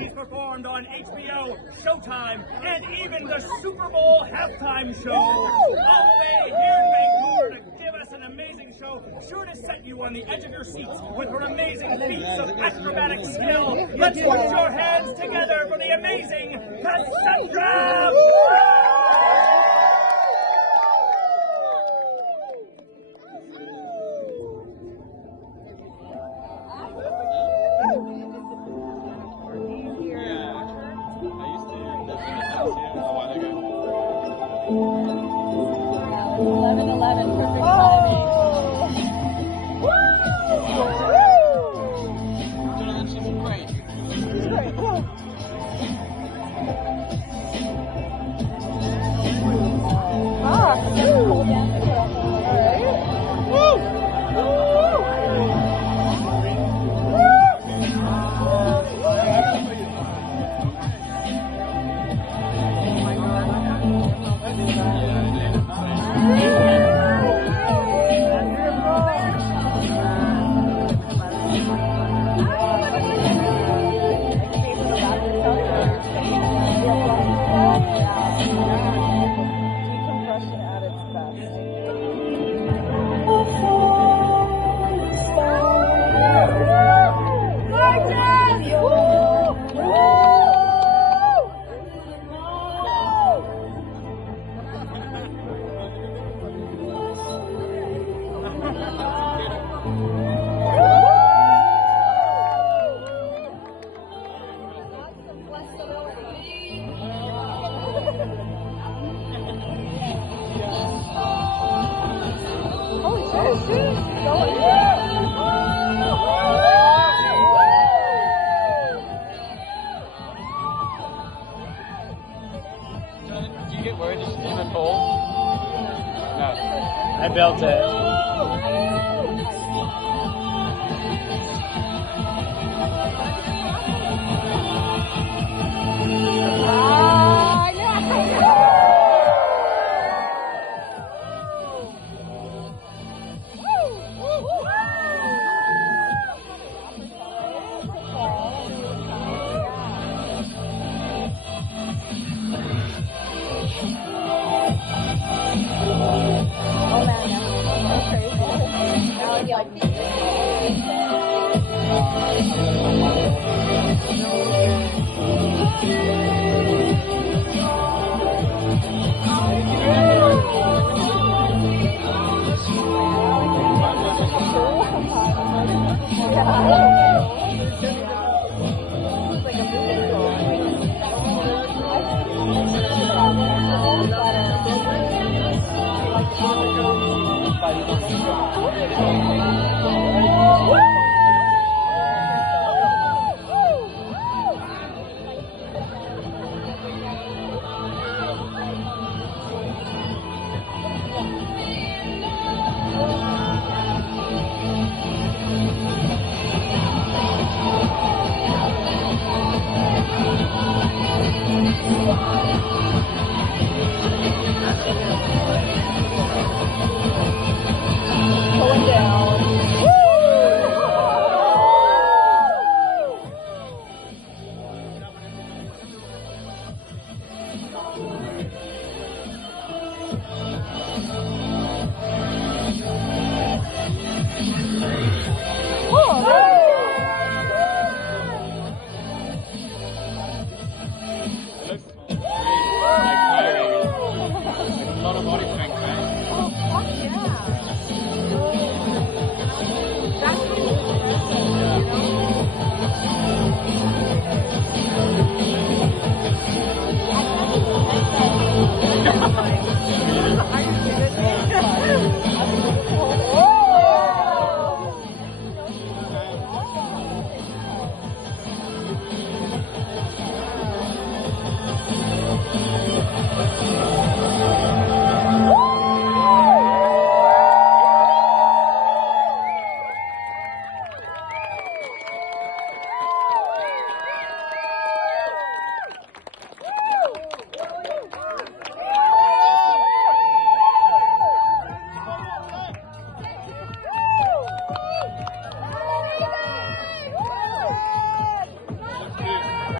She's performed on HBO, Showtime, and even the Super Bowl halftime show. All the way here in Vancouver to give us an amazing show, sure to set you on the edge of your seats with her amazing feats of acrobatic skill. Let's put your hands together for the amazing Cassandra! Do you get worried just leave it cold? No. I built it. Oh, man, that's crazy.